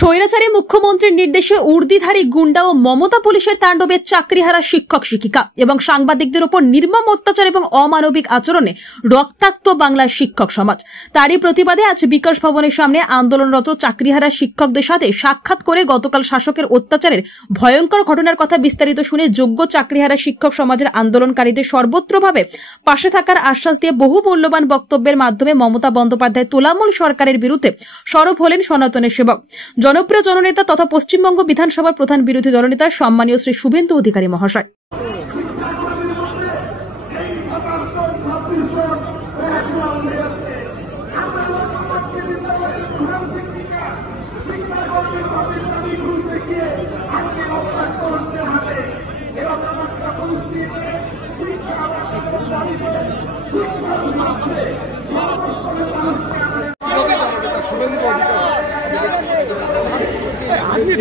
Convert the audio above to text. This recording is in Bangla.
স্বৈরাচারী মুখ্যমন্ত্রীর নির্দেশে উর্দিধারী গুন্ডা ও মমতা পুলিশের তাণ্ডবে চাকরিহারা শিক্ষক শিক্ষিকা এবং সাংবাদিকদের উপর নির্মম অত্যাচার এবং অমানবিক আচরণে রক্তাক্ত বাংলার শিক্ষক সমাজ। তারই প্রতিবাদে আজ বিকাশ ভবনের সামনে আন্দোলনরত চাকরিহারা শিক্ষকদের সাথে সাক্ষাৎ করে গতকাল শাসকের অত্যাচারের ভয়ঙ্কর ঘটনার কথা বিস্তারিত শুনে যোগ্য চাকরিহারা শিক্ষক সমাজের আন্দোলনকারীদের সর্বত্রভাবে পাশে থাকার আশ্বাস দিয়ে বহু মূল্যবান বক্তব্যের মাধ্যমে মমতা বন্দ্যোপাধ্যায় তোলামূল সরকারের বিরুদ্ধে সরব হলেন সনাতনের সেবক, জনপ্রিয় জননেতা তথা পশ্চিমবঙ্গ বিধানসভার প্রধান বিরোধী দলনেতা সম্মানীয় শ্রী শুভেন্দু অধিকারী মহাশয়। আজকে